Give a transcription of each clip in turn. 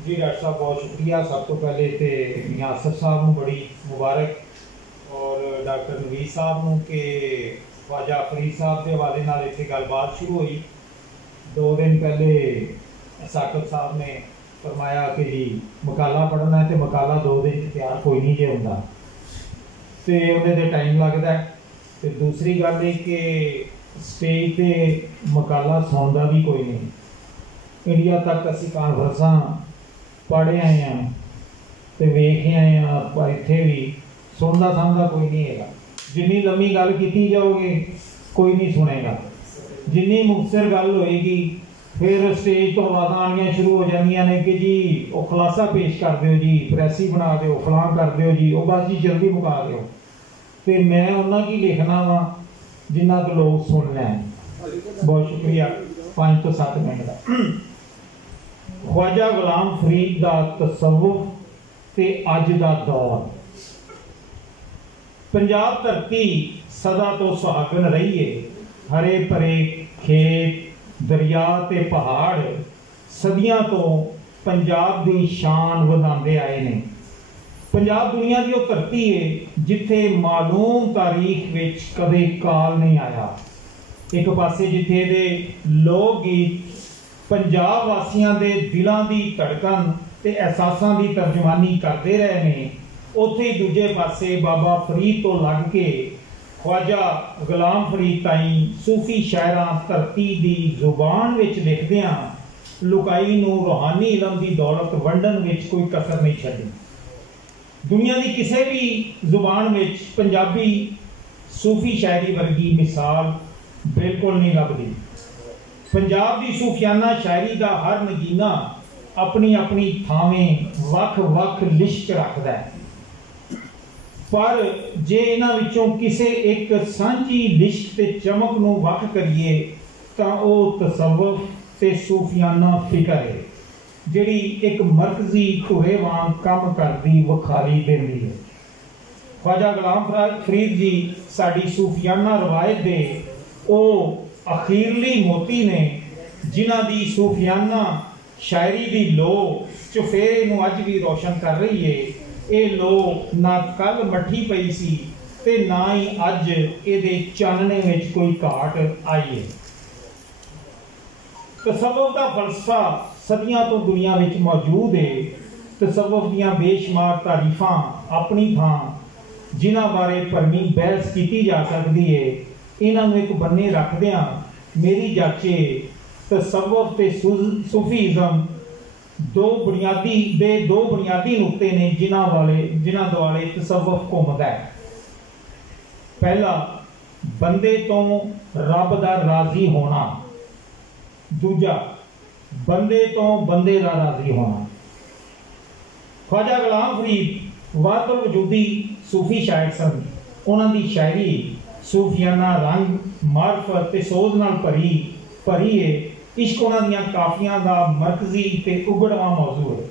जी doctor साहब बहुत शुक्रिया। सब तो पहले तो यासर साहब को बड़ी मुबारक और डॉक्टर नवीद साहब को कि ख्वाजा फरीद साहब के हवाले नाल इत्थे गलबात शुरू हुई। 2 दिन पहले साकब साहब ने फरमाया कि जी मकाला पढ़ना है तो मकाला 2 दिन तैयार कोई नहीं जे होंदा तो उन्हें टाइम लगता है। तो दूसरी गल है कि स्टेज पर मकाला सुनता भी कोई नहीं। इंडिया तक असी कानफ्रेंसा पढ़े आए हैं तो वेखे आए हैं, पर इत्थे भी सुनता समझता कोई नहीं है। जिन्नी लम्मी गल की जाओगे कोई नहीं सुनेगा, जिन्नी मुख्तसर गल होएगी फिर स्टेज तो आवाज़ आनिया शुरू हो जानिया ने कि जी वो खुलासा पेश कर दो जी, प्रैसी बना दो, फलां कर दो जी, वो बस जी जल्दी मुका दो। तो मैं उन्होंने की लिखना वा जिन्ना को लोग सुनना है। बहुत शुक्रिया। 5 तो 7 मिनट का ख्वाजा गुलाम फरीद का तसव्वुफ ते अज दा दौर। पंजाब धरती सदा तो सुहागन रही है। हरे भरे खेत, दरिया ते पहाड़ सदियां तो पंजाब की शान वधांदे आए ने। पंजाब दुनिया की वो धरती है जिथे मालूम तारीख विच कदे काल नहीं आया। एक पासे जिथे दे लोक गीत पंजाब वासियों के दिलों की धड़कन ते एहसासां की तर्जमानी करते रहे ने, उत्थे दूजे पासे बाबा फरीद तो लग के ख्वाजा गुलाम फरीद ताईं सूफी शायरां धरती की जुबान विच लिखदियां लुकाई नूं रूहानी इलम की दौलत वंडन विच कोई कसर नहीं छड्डी। दुनिया की किसी भी जुबान विच पंजाबी सूफी शायरी वर्गी मिसाल बिल्कुल नहीं लभदी। पंजाब की सूफियाना शायरी का हर नगीना अपनी अपनी थावें वख वख लिश्क रखता है, पर जे इन्हां विचों किसी एक सांझी लिश्क ते चमक नूं वख करिए तां ओह तसव्वुफ ते सूफियाना फिकर है जिहड़ी एक मरकजी धुरे वांग काम करदी वखारी देंदी है। ख्वाजा गुलाम फरीद जी साडी सूफियाना रवायत दे ओह अखीरली मोती ने जिन्हां दी सूफियाना शायरी दी लो चुफेरे नूं अज भी रोशन कर रही है। ये लो ना कल मठी पई सी ते ना ही अज इहदे चानने विच कोई घाट आई है। तसव्वुफ दा फलसफा सदियां तो दुनिया विच मौजूद है। तसव्वुफ दीयां बेशुमार तारीफां अपनी थां जिन्हां बारे भरमी बहस की जा सकती है। इन्हां नूं एक बन्ने रखदियां मेरी जाचे तसव्वुफ ते सूफीज़म दो बुनियादी नुकते ने जिन्हां दुआले तसव्वुफ घुमदा है। पहला, बंदे तो रब दा राजी होना। दूजा, बंदे तो बंदे दा राजी होना। ख्वाजा गुलाम फरीद वातुल वजूदी सूफी शायर सन। उन्हां दी शायरी सूफियाना रंग, मार्फत ते सोच नाल भरी है। इश्क उन्हां दियां काफियां दा मरकजी ते उगड़वा मौजू है।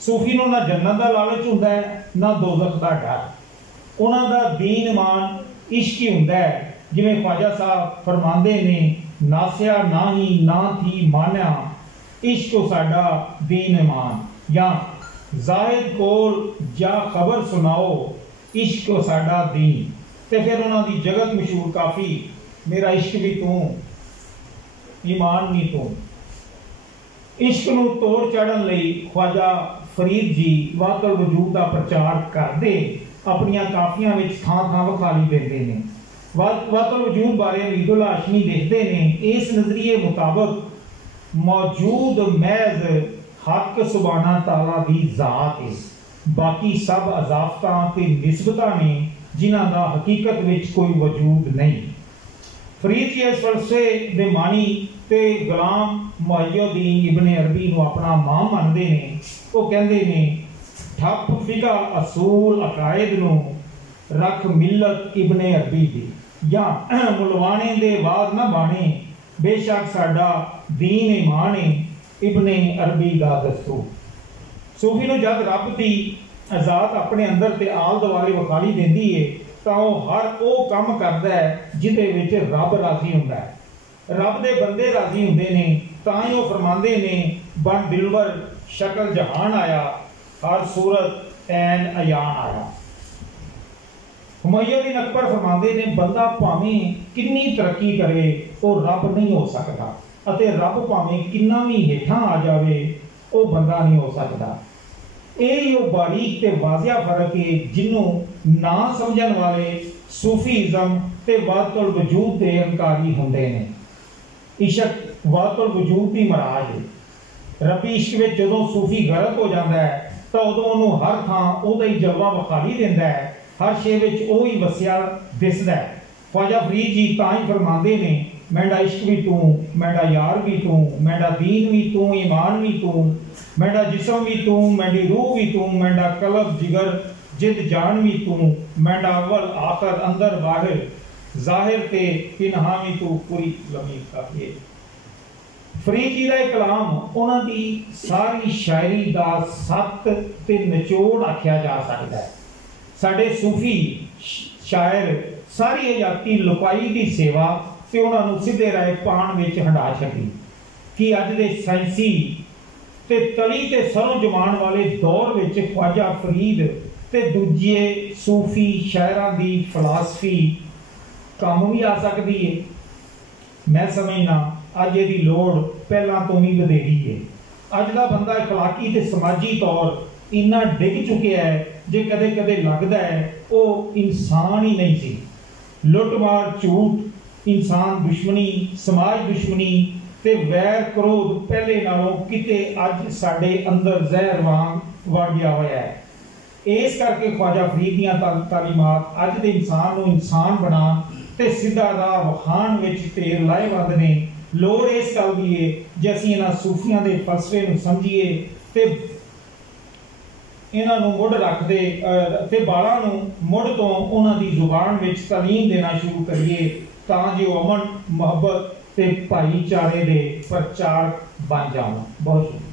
सूफी नूं ना जन्नत दा लालच हुंदा है ना दोज़ख दा डर। उन्हां दा दीन ईमान इश्क ही हुंदा है। जिवें ख्वाजा साहब फरमांदे ने, नासिया ना ही ना थी मान्या इश्क साडा दीन ईमान, या जाहिद कोल जा खबर सुनाओ इश्क साडा दीन। ते फिर उन्हां दी जगत मशहूर काफी, मेरा इश्क भी तू ईमान नहीं तू। इश्क नूं तोड़ चढ़न लई ख्वाजा फरीद जी वातुल वजूद का प्रचार करते अपनियां काफियां विच थां थां वखाली देंदे ने। वातुल वजूद बारे मीदुल हाशमी लिखते ने, इस नजरिए मुताबिक मौजूद महज हक सुबाना ताला दी जात है, बाकी सब अजाफतां ते निस्बतां ने जिन्हां दा हकीकत विच कोई वजूद नहीं। फरीद जी इस फलसफे दे मानी ते गुलाम मुहियुद्दीन इब्ने अरबी नूं अपना मां मनदे ने। वो कहंदे ने, ठप फिका असूल अकायद नूं रख मिलत इब्ने अरबी दी, या मुलवाने दे वाद ना बाणे बेशक साडा दीन ईमान है इब्ने अरबी दा दस्तूर। सूफी नूं जद रब दी आजाद अपने अंदर ते आल दुआले वखाली देंदी है तां ओह हर वो काम करदा है जिहदे विच रब राजी हुंदा है। रब दे बंदे राजी हुंदे ने तां ही वो फरमांदे ने बन दिलवर शक्ल जहान आया, हर सूरत ऐन अयान आया। हुमायूं अकबर फरमाते ने बंदा भावें किन्नी तरक्की करे वो रब नहीं हो सकता, अते रब भावें किन्ना भी हेठां आ जावे वो बंदा नहीं हो सकता। यही वो बारीक ते वाजिया फर्क है जिन्हों ना समझण वाले सूफीज़म ते वातुल वजूद के अहंकारी होंदे ने। इशक वातुल वजूद की मराज है। रबी इश्क में जदों सूफी गरक हो जाता है तो उदों उन्होंने हर थां उहदा ही जलवा विखाली दिंदा है, हर शे विच वो ही वसिया दिसदा है। ख्वाजा फरीद जी तां ही फरमांदे ने मैंडा इश्क भी तू, मैंडा यार भी तू, मैंडा दीन भी तू, ईमान भी तू, मैंडा जिस्म भी तू, मैंडी रूह भी तू, मैंडा कलब जिगर जिद जान भी तू, मैंडा अव्वल आखिर अंदर बाहर जाहिर ते पिनहा भी तू, पूरी लमीर काफी। फरीद जी का कलाम उन्होंने सारी शायरी का सत ते निचोड़ आख्या जा सकता है। साडे सूफी शायर सारी आजादी लुकाई की सेवा ते उन्होंने सीधे राय पाण विच हंडा छड्डी कि अज दे साइंसी ते तली ते सरों जमान वाले दौर विच ख्वाजा फरीद ते दूजे सूफी शायरां दी फिलासफी काम भी आ सकती है। मैं समझना अज ये लोड़ पहला तो भी वधेरी है। अज का बंदा इखलाकी ते समाजी तौर इन्ना डिग चुकिया है जे कदे कदे लगता है वो इंसान ही नहीं सी। लुटमार झूठ इंसान दुश्मनी समाज दुश्मनी ते वैर क्रोध पहले नालों किते अज साडे अंदर जहर वांग वड़ गया होया है। इस करके ख्वाजा फरीद दियां तालीमात अज दे इंसान नूं इंसान बना ते सीधा राह वखाण विच ढेर लाहेवंद ने। लोड़ इस गल दी है जे असीं इन्हां सूफियां दे फलसफे नूं समझीए ते इन्हां नूं मुड़ रखदे ते बालां नूं मुड़ तो उन्हां दी जुबान विच तालीम देना शुरू करिए तां जो अमन मुहब्बत ते भाईचारे दे प्रचारक बन जावन। बहुत शुक्रिया।